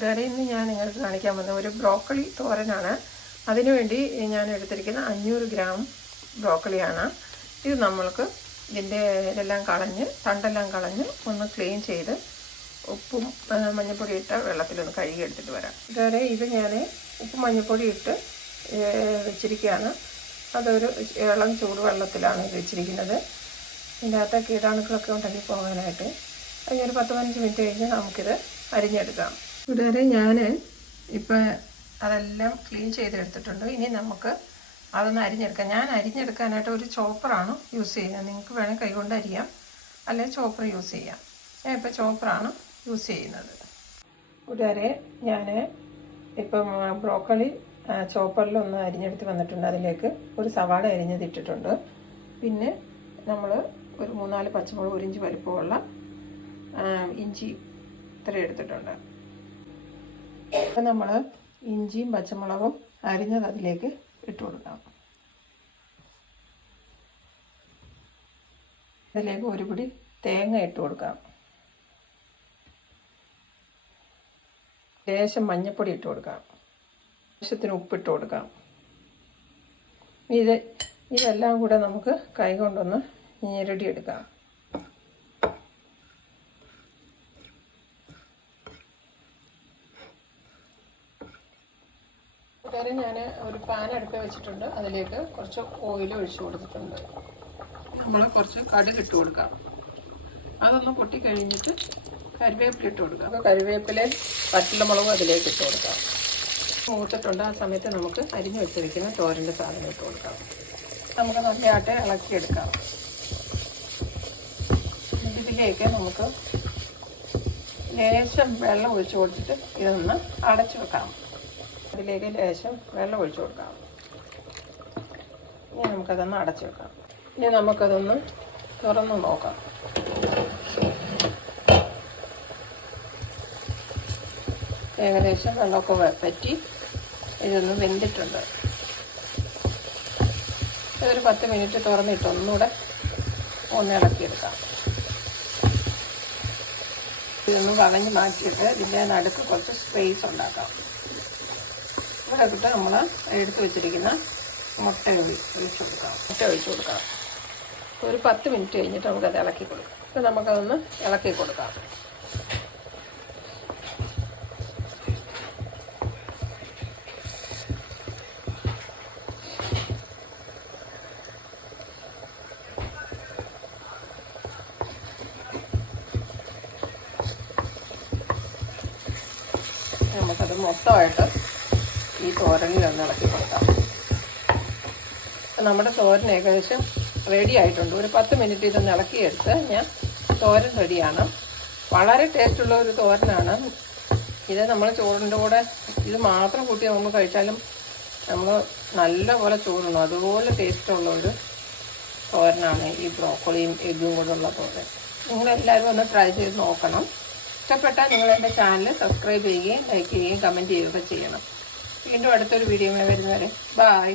കൂട്ടുകാരെ, ഇന്ന് ഞാൻ നിങ്ങൾക്ക് കാണിക്കാൻ വന്ന ഒരു ബ്രോക്കലി തോരനാണ്. അതിനുവേണ്ടി ഞാൻ എടുത്തിരിക്കുന്ന 500 ഗ്രാം ബ്രോക്കലിയാണ്. ഇത് നമ്മൾക്ക് ഇതിൻ്റെ എല്ലാം കളഞ്ഞ് തണ്ടെല്ലാം കളഞ്ഞ് ഒന്ന് ക്ലീൻ ചെയ്ത് ഉപ്പും മഞ്ഞൾപ്പൊടി ഇട്ട വെള്ളത്തിലൊന്ന് കഴുകി എടുത്തിട്ട് വരാം. കൂട്ടുകാരെ, ഇത് ഞാൻ ഉപ്പും മഞ്ഞൾപ്പൊടി ഇട്ട് വെച്ചിരിക്കുകയാണ്. അതൊരു ഇളം ചൂടുവെള്ളത്തിലാണ് ഇത് വെച്ചിരിക്കുന്നത്. ഇതിൻ്റെ അകത്ത് കീടാണുക്കളൊക്കെ ഉണ്ടെങ്കിൽ പോകാനായിട്ട്. അതിനൊരു 10-15 മിനിറ്റ് കഴിഞ്ഞ് നമുക്കിത് അരിഞ്ഞെടുക്കാം. കൂട്ടുകാരെ, ഞാൻ ഇപ്പം അതെല്ലാം ക്ലീൻ ചെയ്തെടുത്തിട്ടുണ്ട്. ഇനി നമുക്ക് അതൊന്ന് അരിഞ്ഞെടുക്കാം. ഞാൻ അരിഞ്ഞെടുക്കാനായിട്ട് ഒരു ചോപ്പറാണ് യൂസ് ചെയ്യുന്നത്. നിങ്ങൾക്ക് വേണമെങ്കിൽ കൈകൊണ്ട് അരിയാം, അല്ലെങ്കിൽ ചോപ്പർ യൂസ് ചെയ്യാം. ഞാൻ ഇപ്പോൾ ചോപ്പറാണ് യൂസ് ചെയ്യുന്നത്. കൂട്ടുകാരെ, ഞാൻ ഇപ്പം ബ്രോക്കലി ചോപ്പറിലൊന്ന് അരിഞ്ഞെടുത്ത് വന്നിട്ടുണ്ട്. അതിലേക്ക് ഒരു സവാള അരിഞ്ഞതിട്ടിട്ടുണ്ട്. പിന്നെ നമ്മൾ ഒരു 3-4 പച്ചമുളക്, 1 ഇഞ്ച് വലിപ്പമുള്ള ഇഞ്ചി ഇത്ര എടുത്തിട്ടുണ്ട്. അപ്പം നമ്മൾ ഇഞ്ചിയും പച്ചമുളകും അരിഞ്ഞത് അതിലേക്ക് ഇട്ട് കൊടുക്കാം. അതിലേക്ക് ഒരു പിടി തേങ്ങ ഇട്ട് കൊടുക്കാം. ലേശം മഞ്ഞൾപ്പൊടി ഇട്ട് കൊടുക്കാം. ആവശ്യത്തിന് ഉപ്പിട്ട് കൊടുക്കാം. ഇതെല്ലാം കൂടെ നമുക്ക് കൈ കൊണ്ടൊന്ന് ഞെരടിയെടുക്കാം. കൂട്ടുകാരെ, ഞാൻ ഒരു പാൻ അടുപ്പ് വെച്ചിട്ടുണ്ട്. അതിലേക്ക് കുറച്ച് ഓയിൽ ഒഴിച്ച് കൊടുത്തിട്ടുണ്ട്. നമ്മൾ കുറച്ച് കടുക് ഇട്ട് കൊടുക്കാം. അതൊന്ന് പൊട്ടിക്കഴിഞ്ഞിട്ട് കരിവേപ്പില ഇട്ട് കൊടുക്കാം. അപ്പോൾ കരിവേപ്പില വറ്റൽമുളകും അതിലേക്ക് ഇട്ട് കൊടുക്കാം. മൂത്തിട്ടുണ്ട്. ആ സമയത്ത് നമുക്ക് അരിഞ്ഞു വെച്ചിരിക്കുന്ന തോരൻ്റെ സാധനം ഇട്ട് കൊടുക്കാം. നമുക്ക് നല്ലതായിട്ട് ഇളക്കിയെടുക്കാം. ഇതിലേക്ക് നമുക്ക് ലേശം വെള്ളം ഒഴിച്ച് കൊടുത്തിട്ട് ഇതൊന്ന് അടച്ചു വെക്കാം. അതിലേക്ക് ലേശം വെള്ളം ഒഴിച്ചു കൊടുക്കാം. ഇനി നമുക്കതൊന്ന് അടച്ചു വെക്കാം. ഇനി നമുക്കതൊന്ന് തുറന്ന് നോക്കാം. ഏകദേശം വെള്ളമൊക്കെ പറ്റി ഇതൊന്ന് വെന്തിട്ടുണ്ട്. ഇതൊരു 10 മിനിറ്റ് തുറന്നിട്ട് ഒന്നുകൂടെ ഒന്ന് ഇളക്കിയെടുക്കാം. ഇതൊന്ന് വളഞ്ഞ് മാറ്റിയിട്ട് ഇതിൻ്റെ നടുക്ക് കുറച്ച് സ്പേസ് ഉണ്ടാക്കാം. ഇട്ട് നമ്മൾ എടുത്ത് വെച്ചിരിക്കുന്ന മുട്ട ഒഴിച്ച് കൊടുക്കാം. ഒരു 10 മിനിറ്റ് കഴിഞ്ഞിട്ട് നമുക്കത് ഇളക്കി കൊടുക്കാം. ഇപ്പം നമുക്കതൊന്ന് ഇളക്കി കൊടുക്കാം. നമുക്കത് മൊത്തമായിട്ട് ഈ തോരനിൽ ഒന്ന് ഇളക്കി കൊടുക്കാം. നമ്മുടെ തോരൻ ഏകദേശം റെഡി ആയിട്ടുണ്ട്. ഒരു 10 മിനിറ്റ് ഇതൊന്ന് ഇളക്കിയെടുത്ത് ഞാൻ തോരൻ റെഡിയാണ്. വളരെ ടേസ്റ്റുള്ള ഒരു തോരനാണ് ഇത്. നമ്മൾ ചോറിൻ്റെ കൂടെ ഇത് മാത്രം കൂട്ടി നമുക്ക് കഴിച്ചാലും നമ്മൾ നല്ലപോലെ ചോറുണ്ടോ അതുപോലെ ടേസ്റ്റുള്ള ഒരു തോരനാണ് ഈ ബ്രോക്കോളിയും എഗ്ഗും കൂടെയുള്ള തോരൻ. നിങ്ങളെല്ലാവരും ഒന്ന് ട്രൈ ചെയ്ത് നോക്കണം. ഇഷ്ടപ്പെട്ടാൽ നിങ്ങളെൻ്റെ ചാനൽ സബ്സ്ക്രൈബ് ചെയ്യുകയും ലൈക്ക് ചെയ്യുകയും കമൻറ്റ് ചെയ്യുകയൊക്കെ ചെയ്യണം. വീണ്ടും അടുത്തൊരു വീഡിയോ വരുന്നവരെ ബൈ.